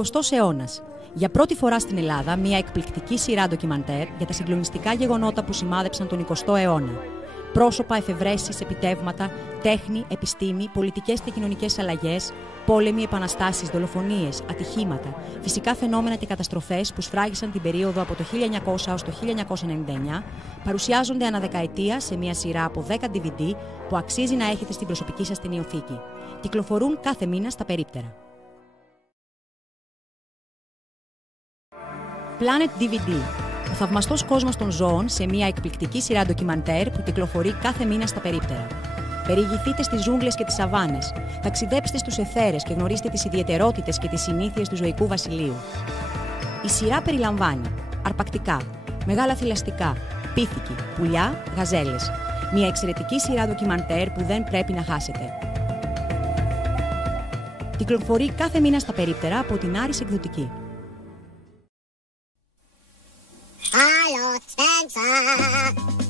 20ος αιώνας. Για πρώτη φορά στην Ελλάδα, μια εκπληκτική σειρά ντοκιμαντέρ για τα συγκλονιστικά γεγονότα που σημάδεψαν τον 20ο αιώνα. Πρόσωπα, εφευρέσεις, επιτεύγματα, τέχνη, επιστήμη, πολιτικές και κοινωνικές αλλαγές, πόλεμοι, επαναστάσεις, δολοφονίες, ατυχήματα, φυσικά φαινόμενα και καταστροφές που σφράγισαν την περίοδο από το 1900 έως το 1999, παρουσιάζονται ανά δεκαετία σε μια σειρά από 10 DVD που αξίζει να έχετε στην προσωπική σας ταινιοθήκη. Κυκλοφορούν κάθε μήνα στα περίπτερα. Planet DVD. Ο θαυμαστός κόσμος των ζώων σε μια εκπληκτική σειρά ντοκιμαντέρ που κυκλοφορεί κάθε μήνα στα περίπτερα. Περιηγηθείτε στις ζούγκλες και τις σαβάνες, ταξιδέψτε στους αιθέρες και γνωρίστε τις ιδιαιτερότητες και τις συνήθειες του ζωικού βασιλείου. Η σειρά περιλαμβάνει αρπακτικά, μεγάλα θηλαστικά, πίθηκοι, πουλιά, γαζέλες. Μια εξαιρετική σειρά ντοκιμαντέρ που δεν πρέπει να χάσετε. Κυκλοφορεί κάθε μήνα στα περίπτερα από την Άρης Εκδοτική. Hallo, Spencer!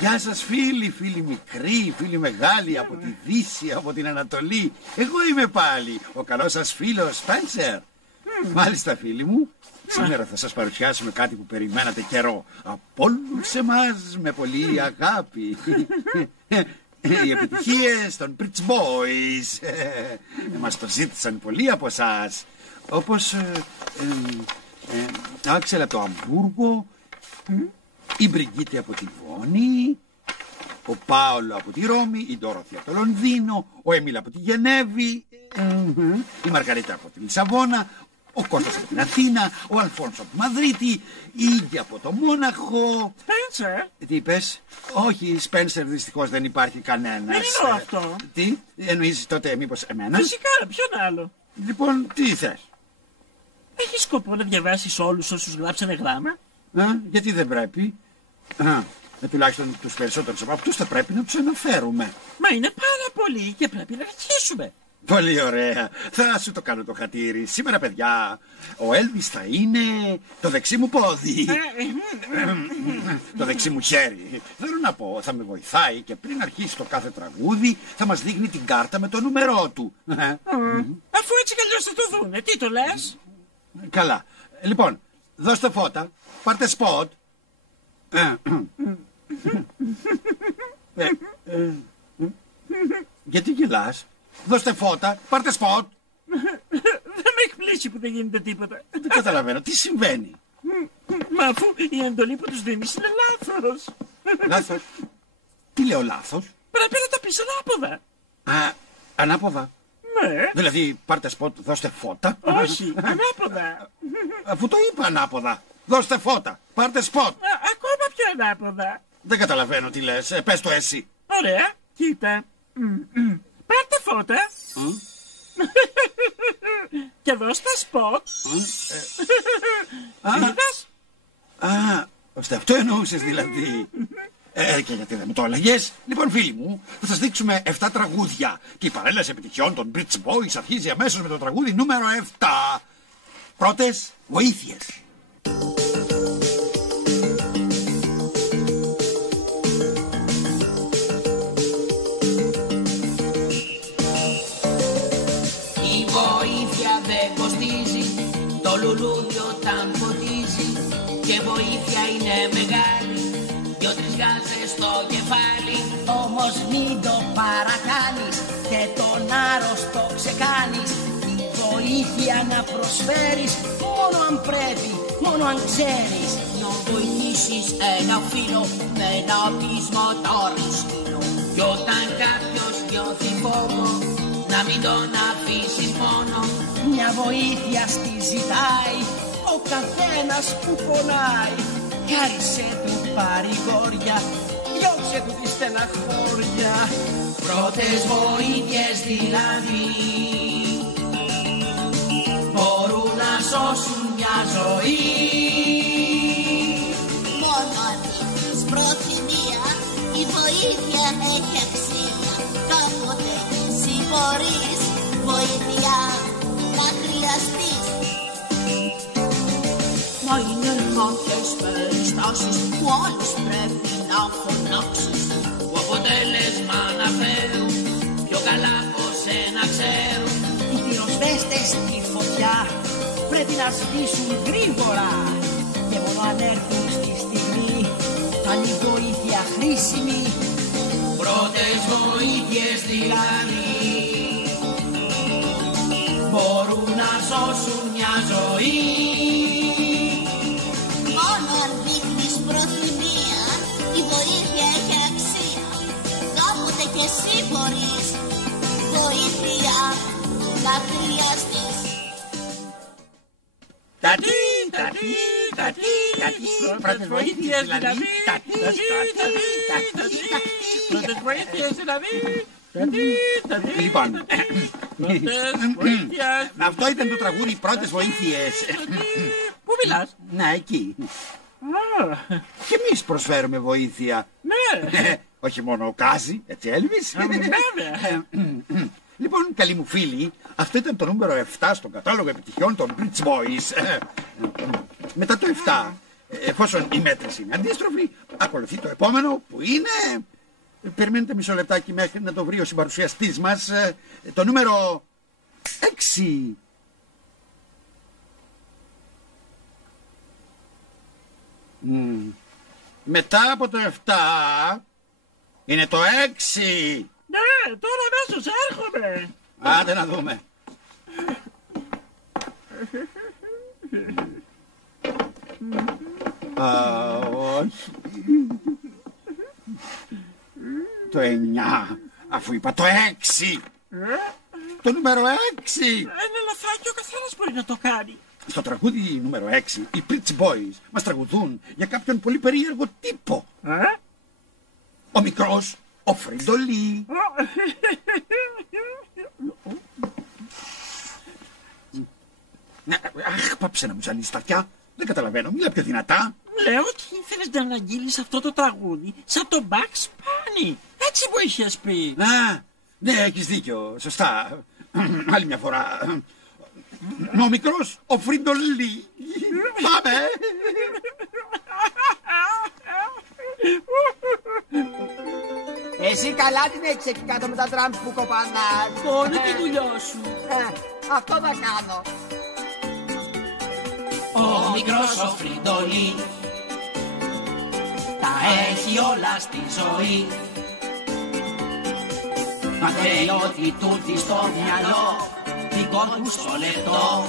Γεια σας φίλοι μικροί, φίλοι μεγάλοι, από τη Δύση, από την Ανατολή. Εγώ είμαι πάλι, ο καλός σας φίλος Σπένσερ. Μάλιστα φίλοι μου, σήμερα θα σας παρουσιάσουμε κάτι που περιμένατε καιρό. Από όλους εμάς με πολύ αγάπη. Οι επιτυχίες των Bridge Boys. Μας το ζήτησαν πολλοί από εσάς. Όπως Άξελ από το Αμβούργο, η Μπριγκίτε από τη Βόνη, ο Πάολο από τη Ρώμη, η Ντόροθι από το Λονδίνο, ο Εμίλ από τη Γενέβη, η Μαργαρίτα από τη Λισαβόνα, ο Κώστας από την Αθήνα, ο Αλφόνσο από τη Μαδρίτη, η Ίγκια από το Μόναχο. Σπένσερ! Τι είπες? Όχι, Σπένσερ δυστυχώς δεν υπάρχει κανένας. Δεν εννοώ αυτό. Τι, εννοείς τότε μήπως εμένα? Φυσικά, ποιον άλλο? Λοιπόν, τι θες? Έχεις σκοπό να διαβάσεις όλους όσους γράψανε γράμμα? Γιατί δεν πρέπει? Τουλάχιστον τους περισσότερους από αυτούς θα πρέπει να τους αναφέρουμε. Μα είναι πάρα πολλοί και πρέπει να αρχίσουμε. Πολύ ωραία. Θα σου το κάνω το χατήρι. Σήμερα, παιδιά, ο Έλβις θα είναι το δεξί μου πόδι. Το δεξί μου χέρι. Θέλω να πω, θα με βοηθάει και πριν αρχίσει το κάθε τραγούδι θα μας δείχνει την κάρτα με το νούμερό του. Αφού έτσι κι αλλιώς θα το δούνε, τι το λες? Καλά. Λοιπόν, δώστε φώτα, πάρτε σποτ. Γιατί γελάς? Δώστε φώτα, πάρτε σποτ. Δεν με εκπλήσει που δεν γίνεται τίποτα. Δεν καταλαβαίνω, τι συμβαίνει? Μα αφού η εντολή που τους δίνεις είναι λάθος. Λάθος? Τι λέω λάθος? Πρέπει να τα πεις ανάποδα. Ανάποδα? Ναι. Δηλαδή πάρτε σποτ, δώστε φώτα. Όχι, ανάποδα. Αφού το είπα ανάποδα. Δώστε φώτα, πάρτε σποτ. Ακόμα πιο ανάποδα. Δεν καταλαβαίνω τι λες, πες το εσύ. Ωραία, κοίτα. Πάρτε φώτα. Και δώστε σποτ. Είδες? Ώστε αυτό εννοούσες δηλαδή. Και γιατί δεν μου το έλεγες? Λοιπόν φίλοι μου, θα σας δείξουμε 7 τραγούδια. Και η παρέλαση επιτυχιών των Bridge Boys αρχίζει αμέσως με το τραγούδι νούμερο 7. Πρώτες βοήθειες. Η βοήθεια δεν κοστίζει, το λουλούδι όταν ποτίζει, και βοήθεια είναι μεγάλη, 2-3 γάζες στο κεφάλι. Όμως μην το παρακάνεις και τον άρρωστο ξεκάνεις. Τη βοήθεια να προσφέρεις μόνο αν πρέπει, μόνο αν ξέρεις. Να βοηθήσεις ένα φίλο με ένα πείσμα το ρισκίνο. Κι όταν κάποιος νιώθει φόβο, να μην τον αφήσεις μόνο. Μια βοήθεια στη ζητάει ο καθένας που πονάει. Κάρισε του παρηγόρια, διώξε του τη στεναχώρια. Πρώτες βοήθειες δηλαδή μπορούν να σώσουν μια ζωή. Μόνο αν δείχνεις προθυμία, η βοήθεια έχει αξία. Κάποτε εσύ μπορείς βοήθεια να χρειαστείς. Μα είναι κάποιες περιστάσεις που άλλους πρέπει να φωνάξεις, που αποτέλεσμα να φέρουν πιο καλά από σένα ξέρουν. Οι πυροσβέστες στη φωτιά πρέπει να σβήσουν γρήγορα, και μόνο αν έρθουν στη στιγμή θα είναι η βοήθεια χρήσιμη. Πρώτες βοήθειες δηλαδή μπορούν να σώσουν μια ζωή. Μόνο αν δείχνεις προθυμία, η βοήθεια έχει αξία. Κάποτε κι εσύ μπορείς βοήθεια να χρειαστείς. Τατί, τατί, τατί, τατί. Πρώτες βοήθειες δηλαδή. Τατί, Πρώτες βοήθειες δηλαδή. Λοιπόν, Πρώτες βοήθειες. αυτό ήταν το τραγούδι Πρώτες βοήθειες. Πού μιλάς? Να, εκεί. Α, Και εμείς προσφέρουμε βοήθεια. ναι. Όχι μόνο ο Κάζι, έτσι Έλβης. Βέβαια. Λοιπόν, καλοί μου φίλοι, αυτό ήταν το νούμερο 7 στον κατάλογο επιτυχιών των Bridge Boys. Μετά το 7, εφόσον η μέτρηση είναι αντίστροφη, ακολουθεί το επόμενο που είναι... Περιμένετε μισό λεπτάκι μέχρι να το βρει ο συμπαρουσιαστής μας. Το νούμερο 6. Μετά από το 7 είναι το 6. Ναι, τώρα αμέσως έρχομαι. Άντε να δούμε. Όχι. Το 9, αφού είπα το 6. Το νούμερο 6. Ένα λαθάκι ο καθένας μπορεί να το κάνει. Στο τραγούδι νούμερο 6, οι Bridge Boys μας τραγουδούν για κάποιον πολύ περίεργο τύπο. Ο μικρός, ο Φριντολί. Αχ, πάψε να μου ζαλείς τα αυτιά. Δεν καταλαβαίνω, μίλα πιο δυνατά. Λέω ότι ήθελες να αναγγείλεις αυτό το τραγούδι σαν το Bugs Bunny. Έτσι μου είχες πει. Α, ναι, έχεις δίκιο, σωστά. Άλλη μια φορά. Ο μικρός, ο Φριντολί. Πάμε. Εσύ καλά την έχεις εκεί κάτω με τα τραμς που κοπανάς. Κόνη τη δουλειά σου. Αυτό θα κάνω. Ο μικρός ο Φριντολί τα έχει όλα στη ζωή. Μαθαίνει ότι τούτη στο μυαλό, δικό του στο λεπτό.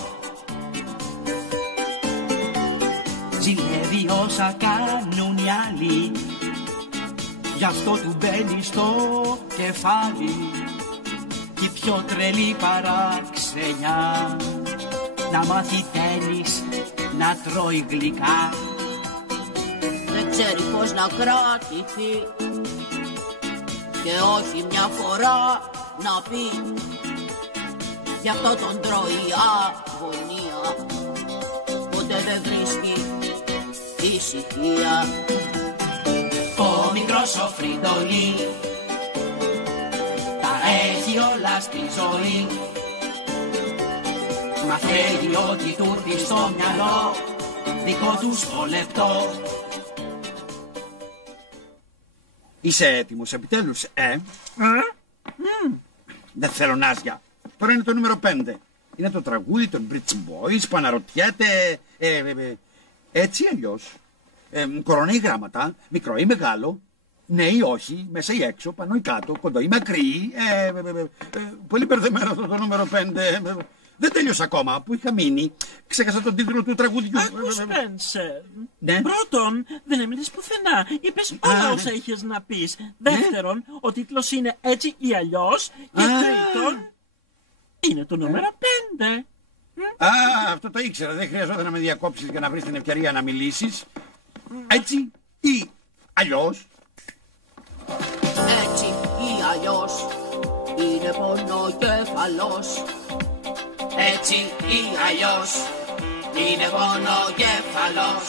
Ζηλεύει όσα κάνουν οι άλλοι, γι' αυτό του μπαίνει στο κεφάλι. Κι πιο τρελή παραξενιά, να μάθει τένις, να τρώει γλυκά. Δεν ξέρει πώς να κρατηθεί και όχι μια φορά να πει. Γι' αυτό τον τρώει η αγωνία, ποτέ δεν βρίσκει ησυχία. Ο μικρός ο Φριντολί τα έχει όλα στη ζωή. Μαθαίνει ότι τούτη στο μυαλό, δικό του στο λεπτό. Είσαι έτοιμος επιτέλους, Δεν θέλω νάζια. Τώρα είναι το νούμερο 5. Είναι το τραγούδι των Bridge Boys που αναρωτιέται έτσι αλλιώς. Κορώνα ή γράμματα, μικρό ή μεγάλο, ναι ή όχι, μέσα ή έξω, πάνω ή κάτω, κοντό ή μακρύ. Πολύ μπερδεμένο αυτό το νούμερο 5. Δεν τέλειωσα ακόμα, που είχα μείνει. Ξέχασα τον τίτλο του τραγουδιού. Άκου, Σπένσερ. Ναι. Πρώτον, δεν έμεινες πουθενά. Είπες όλα όσα είχες να πεις. Δεύτερον, ο τίτλος είναι έτσι ή αλλιώς. Και τρίτον, είναι το νούμερο 5. Αυτό το ήξερα. Δεν χρειαζόταν να με διακόψεις για να βρεις την ευκαιρία να μιλήσεις. Έτσι ή αλλιώς. Έτσι ή αλλιώς είναι πονοκέφαλος. Έτσι ή αλλιώς είναι πονοκέφαλος.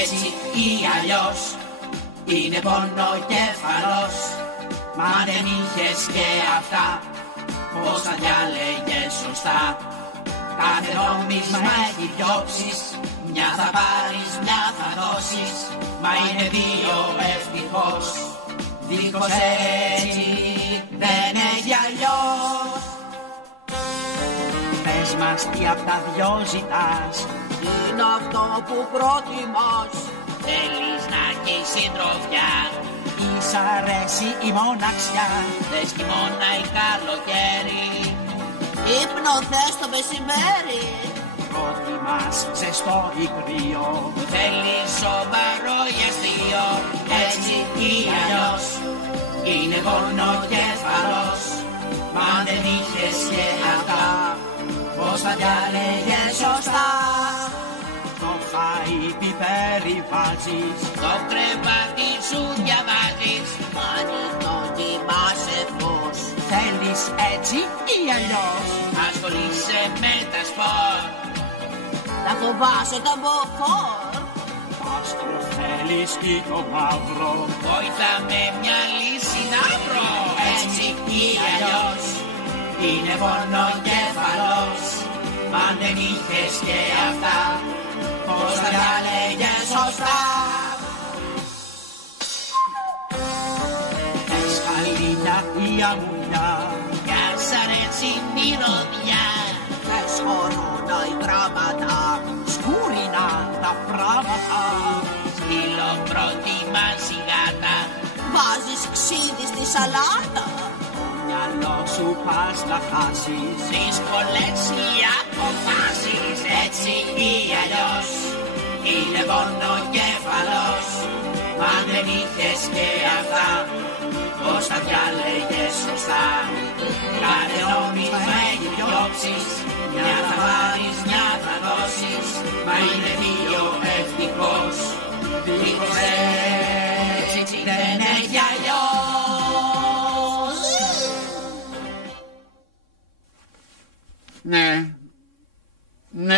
Έτσι ή αλλιώς είναι πονοκέφαλος. Μα δεν είχες και αυτά, πώς θα διάλεγες σωστά. Κάθε νόμισμα έχει διώξεις, μια θα πάρεις, μια θα δώσεις. Μα είναι δύο ευτυχώς, δίχως έτσι δεν έχει αλλιώς. Πες μας τι απ' τα δυο ζητάς, Είναι αυτό που προτιμάς. θέλεις να έχεις συντροφιά ή σ' αρέσει η μοναξιά. Θες χειμώνα ή καλοκαίρι, Ύπνο θες το μεσημέρι. προτιμάς ζεστό ή κρύο. Θέλεις σοβαρό ή αστείο, έτσι ή αλλιώς είναι πονοκέφαλος. Μα δεν είχες και αυτά, πώς θα διάλεγες σωστά. Το χαϊπι περιβάζεις, το κρεβάτι σου διαβάζεις. Ανοιχτό κοιμάσαι φως. Θέλεις έτσι ή αλλιώς, ασχολείσαι με τα σπορ. Θα φοβάσαι τα μποφόρ. Άστρο θέλεις ή το μαύρο. Βοήθα με μια λύση να βρω. Έτσι ή αλλιώς είναι πονοκέφαλος. Μα δεν είχες και αυτά, πώς θα διάλεγες σωστά. Θες χαλίνια ή αμμουδιά, κι αν σ' αρέσει μυρωδιά. Θες χορόνα ή γράμματα. Σκούρινα τα πράγματα, σκύλο προτιμάς η γάτα. Βάζεις ξύδι στη σαλάτα. Μυαλό σου πας να χάσεις, δύσκολες οι αποφάσεις. Έτσι ή αλλιώς είναι πονοκέφαλος. Μα δεν είχες και αυτά, πώς θα διάλεγες σωστά. Κάθε νόμισμα έχει διώξεις, μια θα πάρεις, μια θα δώσεις. Μα είναι δύο ευτυχώς, δίχως έτσι δεν έχει αλλιώς. Ναι,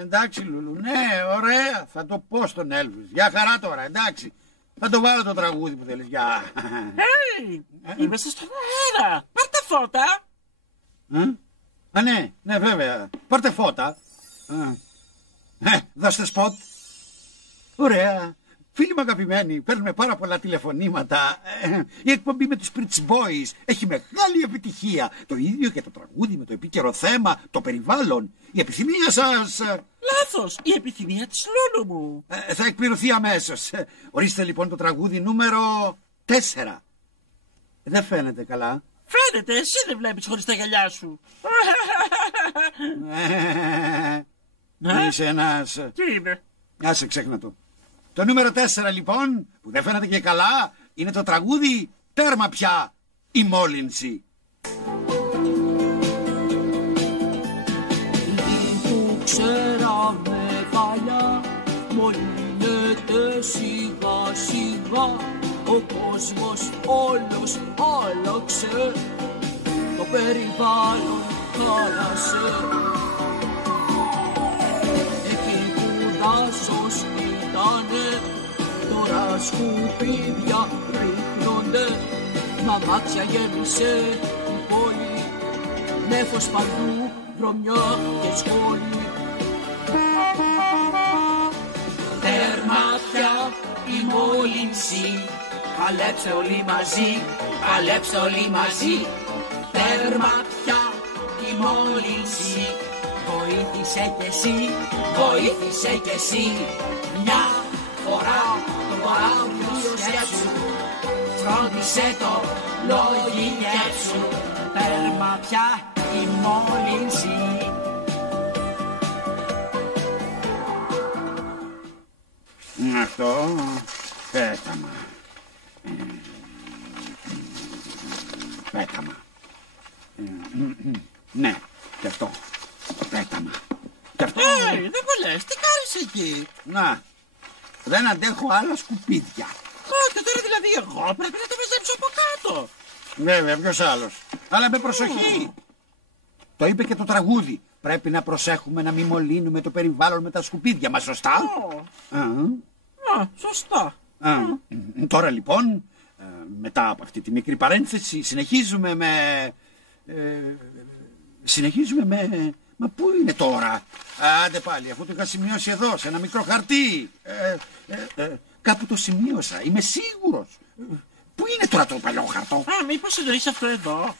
εντάξει Λουλού, ναι, ωραία, θα το πω στον Elvis. Για χαρά τώρα, εντάξει. Θα το βάλω το τραγούδι που θέλεις, για... Είμαστε στον αέρα. Πάρτε φώτα. Ναι, βέβαια. Πάρτε φώτα. Δώστε σποτ. Ωραία. Φίλοι μου αγαπημένοι, παίρνουμε πάρα πολλά τηλεφωνήματα. Η εκπομπή με τους Pritch Boys έχει μεγάλη επιτυχία. Το ίδιο και το τραγούδι με το επίκαιρο θέμα, το περιβάλλον. Η επιθυμία σας... Λάθος. Η επιθυμία της Λούλου μου. θα εκπληρωθεί αμέσως. Ορίστε λοιπόν το τραγούδι νούμερο 4. Δεν φαίνεται καλά. Φαίνεται, εσύ δεν βλέπεις χωρίς τα γυαλιά σου. Είσαι ένας... Τι είμαι. Άσε, ξέχνα το. Το νούμερο 4 λοιπόν, που δεν φαίνεται και καλά, είναι το τραγούδι «Τέρμα πια η μόλυνση». Που ξέραμε παλιά μολύνεται σιγά σιγά. Ο κόσμος όλος άλλαξε, το περιβάλλον χάλασε. Εκεί που δάσος ήτανε, τώρα σκουπίδια ρίχνονται. Μαμάξια γέμισε η πόλη, νέφος παντού, βρωμιά και σχόλη. Τέρμα πια η μόλυνση, παλέψε όλοι μαζί, παλέψε όλοι μαζί. Τέρμα πια η μόλυνση, βοήθησε κι εσύ, βοήθησε κι εσύ. Μια φορά το άγριο σκέψου, φρόντισε το λογικέψου. Τέρμα πια η μόλυνση. Αυτό, πέταμα. Πέταμα. Ναι, και αυτό. Πέταμα. Και αυτό. Δεν μου λες, τι κάνεις εκεί. Να, Δεν αντέχω άλλα σκουπίδια. Και τώρα δηλαδή εγώ πρέπει να το μαζέψω από κάτω. Βέβαια, ποιος άλλος. Αλλά με προσοχή. Το είπε και το τραγούδι. Πρέπει να προσέχουμε να μην μολύνουμε το περιβάλλον με τα σκουπίδια μας, σωστά? Σωστά. Τώρα λοιπόν, μετά από αυτή τη μικρή παρένθεση, συνεχίζουμε με... Μα πού είναι τώρα? Άντε πάλι, αφού το είχα σημειώσει εδώ, σε ένα μικρό χαρτί. Κάπου το σημείωσα, είμαι σίγουρος. Πού είναι τώρα το παλιό χαρτό? Μήπως εννοείς αυτό εδώ?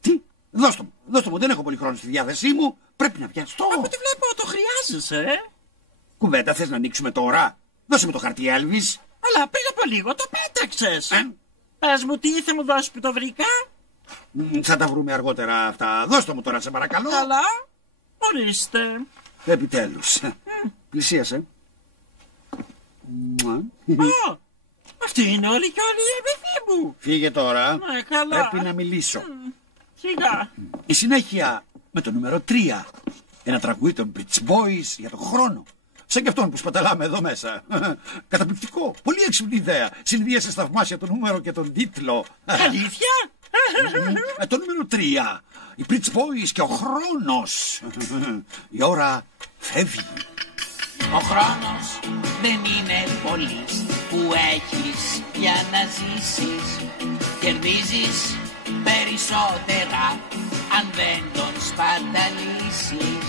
Τι? Δώστε μου, δεν έχω πολύ χρόνο στη διάθεσή μου. Πρέπει να βιαστώ. Από ό,τι βλέπω το χρειάζεσαι. Κουβέντα θες να ανοίξουμε τώρα? Δώσε μου το χαρτί, Έλβης. Αλλά πριν από λίγο το πέταξες. Πες μου τι θα μου δώσεις που το βρήκα. Θα τα βρούμε αργότερα αυτά. Δώστε μου τώρα, σε παρακαλώ. Καλά. Ορίστε. Επιτέλους. Πλησίασε. Αυτή είναι όλη και όλη η επαφή μου. Φύγε τώρα. Καλά. Πρέπει να μιλήσω. Σιγά. Η συνέχεια με το νούμερο 3. Ένα τραγούδι των Beach Boys για τον χρόνο. Σαν και αυτόν που σπαταλάμε εδώ μέσα. Καταπληκτικό. Πολύ έξυπνη ιδέα. Συνδύασε θαυμάσια το νούμερο και τον τίτλο. Αλήθεια? Το νούμερο 3. Οι Beach Boys και ο χρόνος. Η ώρα φεύγει. Ο χρόνος δεν είναι πολύς που έχεις για να ζήσεις. Κερδίζεις περισσότερα αν δεν τον σπαταλήσεις.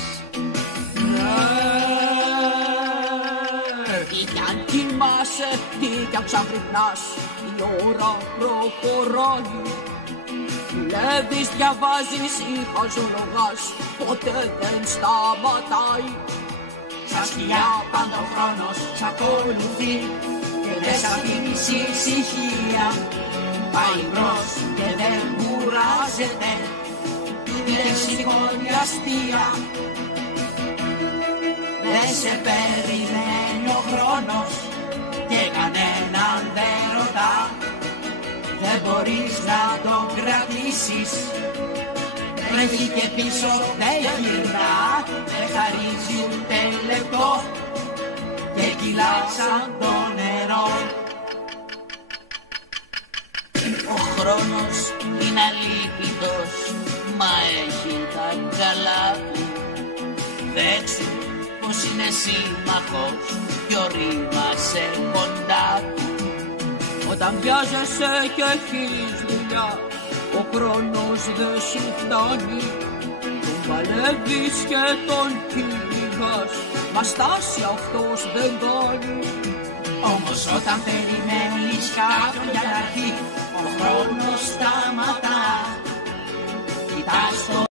Τι κι αν κοιμάσαι, τι κι αν ξαφνιχνάς, η ώρα προχωράει. Δουλεύεις, διαβάζεις ή χαζολογάς, ποτέ δεν σταματάει. Σαν σκιά πάντα ο χρόνος σ' ακολουθεί και δεν σ' αφήνει ησυχία. Πάει μπρος και δεν κουράζεται, δεν σηκώνει αστεία. Δεν σε περιμένει ο χρόνος και κανέναν δεν ρωτά. Δεν μπορείς να τον κρατήσεις, τρέχει και πίσω δεν γυρνά. Δεν χαρίζει ούτε λεπτό και κυλά σαν το νερό. Ο χρόνος είναι αλήπητος, μα έχει τα καλά του. Δέξου πως είναι σύμμαχος κι ορίμασε κοντά του. Όταν βιάζεσαι και έχεις δουλειά, ο χρόνος δεν σου φτάνει. Τον παλεύεις και τον κυνηγάς, μα στάση αυτός δεν κάνει. Όμως όταν περιμένεις κάποιον για να έρθει, ο χρόνος σταματά. Κοιτάς το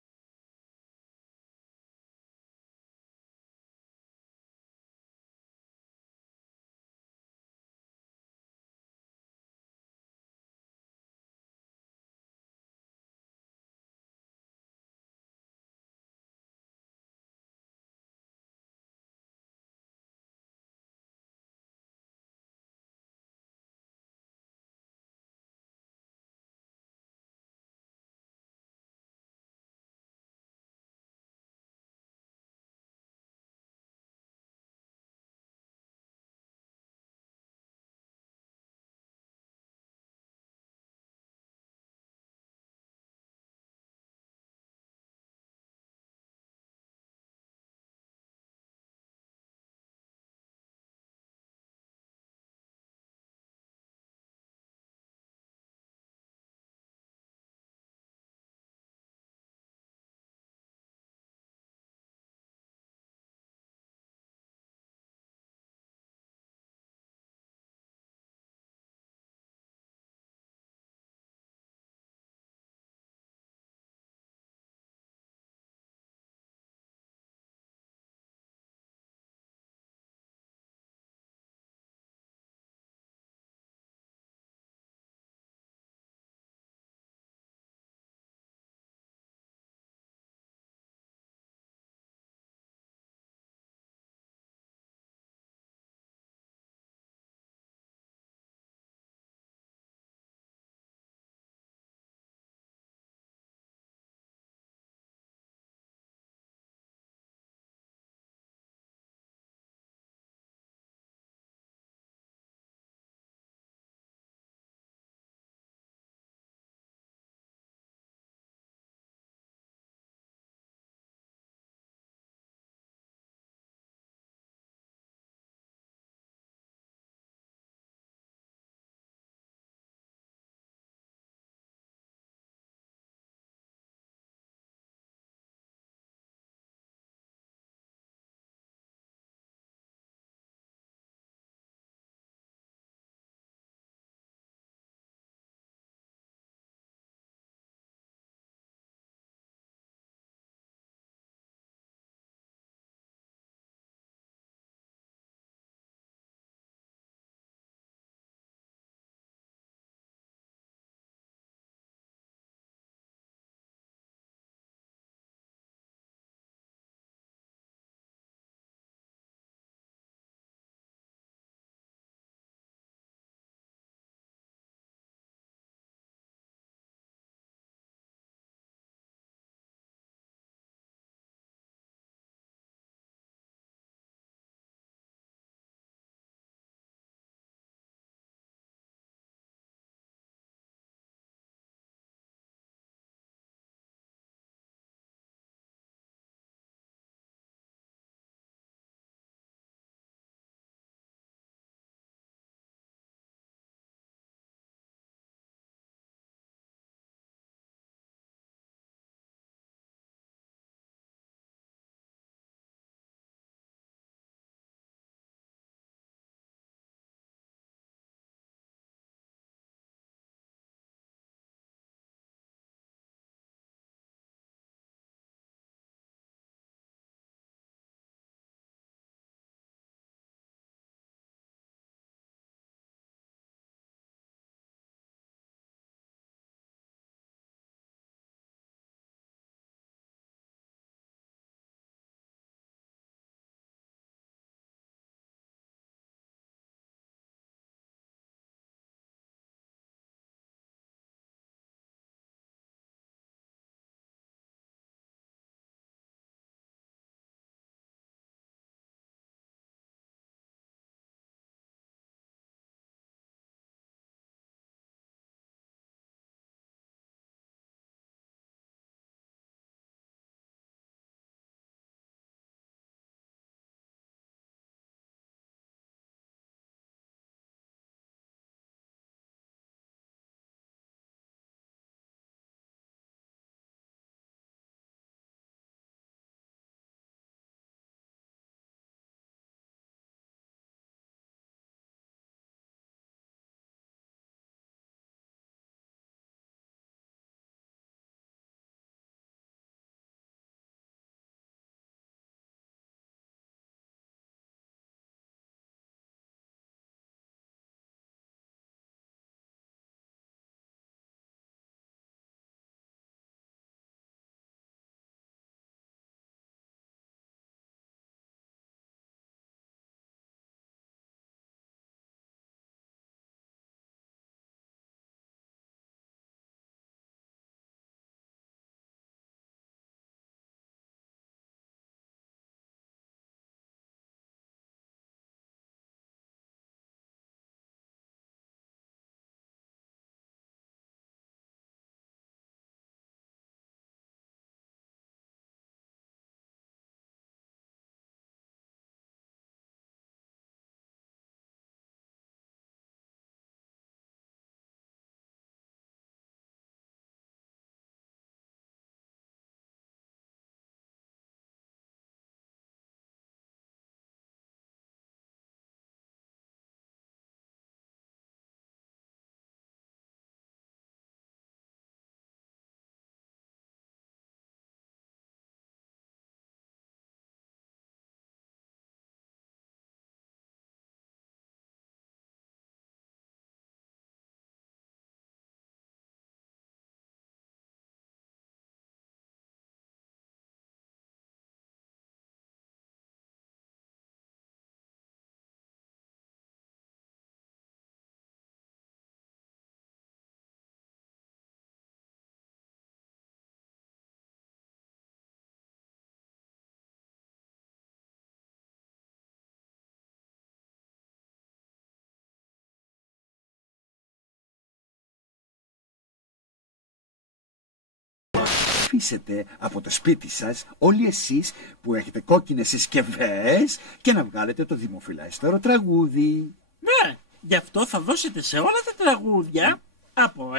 αφήσετε από το σπίτι σας όλοι εσείς που έχετε κόκκινες συσκευές και να βγάλετε το δημοφιλέστερο τραγούδι. Ναι, γι' αυτό θα δώσετε σε όλα τα τραγούδια από 1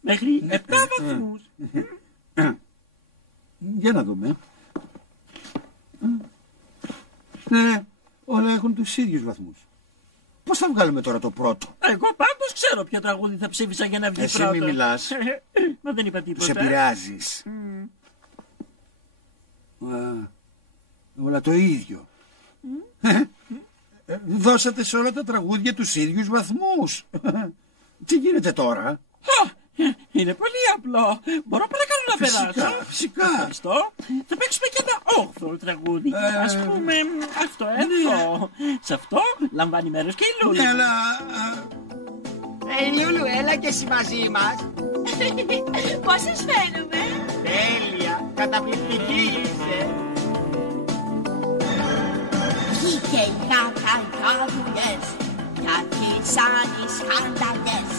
μέχρι 7 βαθμούς. Για να δούμε. Ναι, όλα έχουν τους ίδιους βαθμούς. Πώς θα βγάλουμε τώρα το πρώτο? Εγώ πάντως ξέρω ποιο τραγούδι θα ψήφισα για να βγει Εσύ πρώτο. μη μιλάς. Μα δεν είπα τίποτα. Τους επηρεάζεις. Όλα το ίδιο. Δώσατε σε όλα τα τραγούδια τους ίδιους βαθμούς. Τι γίνεται τώρα? Είναι πολύ απλό. Μπορώ παρακαλώ να περάσω? Φυσικά. Ευχαριστώ. Θα παίξουμε και ένα 8ο τραγούδι. Ας πούμε αυτό εδώ. Σε αυτό λαμβάνει μέρος και η Λούλου. Ναι, αλλά... Λούλου, έλα και εσύ μαζί μας. Πώς σας φαίνομαι? Τέλεια, καταπληκτική είσαι. Βγήκε η γάτα για δουλειές κι άρχισαν οι σκανδαλιές.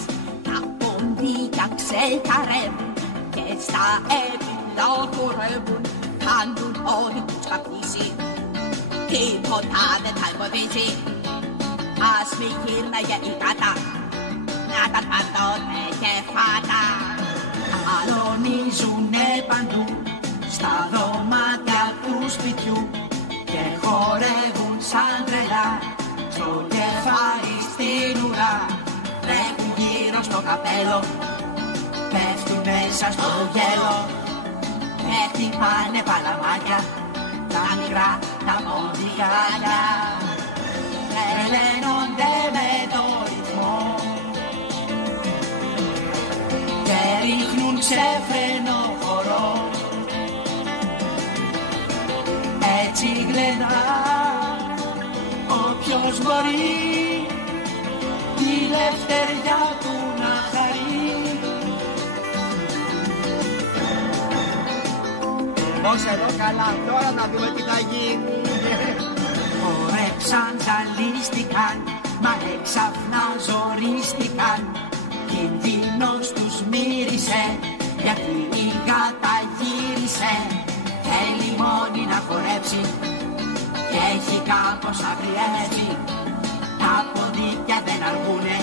Τα ποντίκια ξεχαρεύουν και στα έπιπλα χορεύουν. Κάνουν ό,τι τους καπνίσει, τίποτα δεν θα εμποδίσει. Ας μη γύρναγε η γάτα, να τα πάντοτε και φάτα. Αλωνίζουνε παντού στα δωμάτια του σπιτιού και χορεύουν σαν τρελά στο κεφάλι στην ουρά. Τρέχουν γύρω στο καπέλο, πέφτουν μέσα στο γέλο και χτυπάνε παλαμάκια τα μικρά τα ποντικάλια. Τρελαίνονται με το ρυθμό και ρίχνουν σε φρενοχωρό. Έτσι γλεντά όποιος μπορεί τη λευτεριά του να χαρεί. Δώσε εδώ καλά, τώρα να δούμε τι θα γίνει. Χορέψαν, ζαλίστηκαν, μα έξαφνα ζορίστηκαν. Κινδύνος τους μύρισε, γιατί η γάτα γύρισε. Θέλει μόνη να χορέψει και έχει κάπως αγριέψει. Τα ποντίκια δεν αργούνε,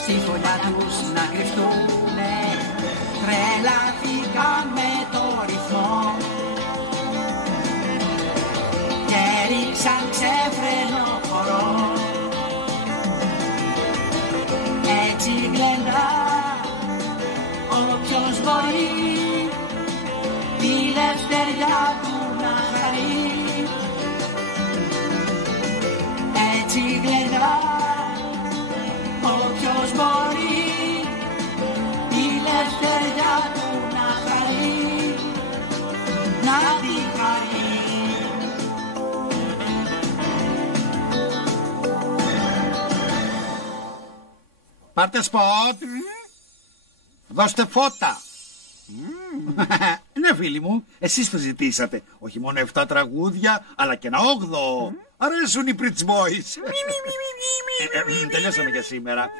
στη φωλιά τους να κρυφτούνε. Τρελάθηκαν με το ρυθμό και ρίξαν ξεφρενό χορό. Έτσι γλεντά όποιος μπορεί τη λευτεριά του να χαρεί. Έτσι γλεντά όποιος μπορεί τη λευτεριά του να χαρεί. Να τη χαρεί. Πάρτε σποτ. Δώστε φώτα. Ναι, φίλοι μου, εσείς το ζητήσατε. Όχι μόνο 7 τραγούδια, αλλά και ένα 8ο. Αρέσουν οι Pritch Boys. Τελειώσαμε για σήμερα.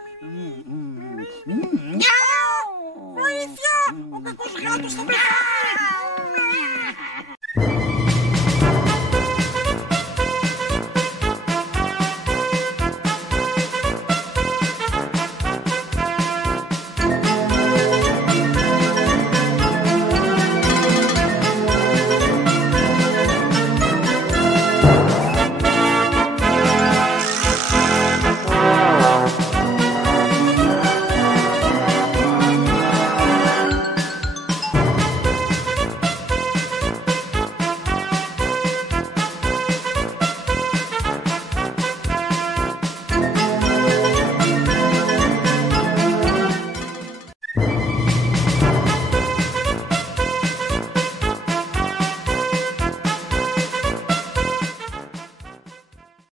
Βοήθεια! Ο κακός γάτος θα με φάει!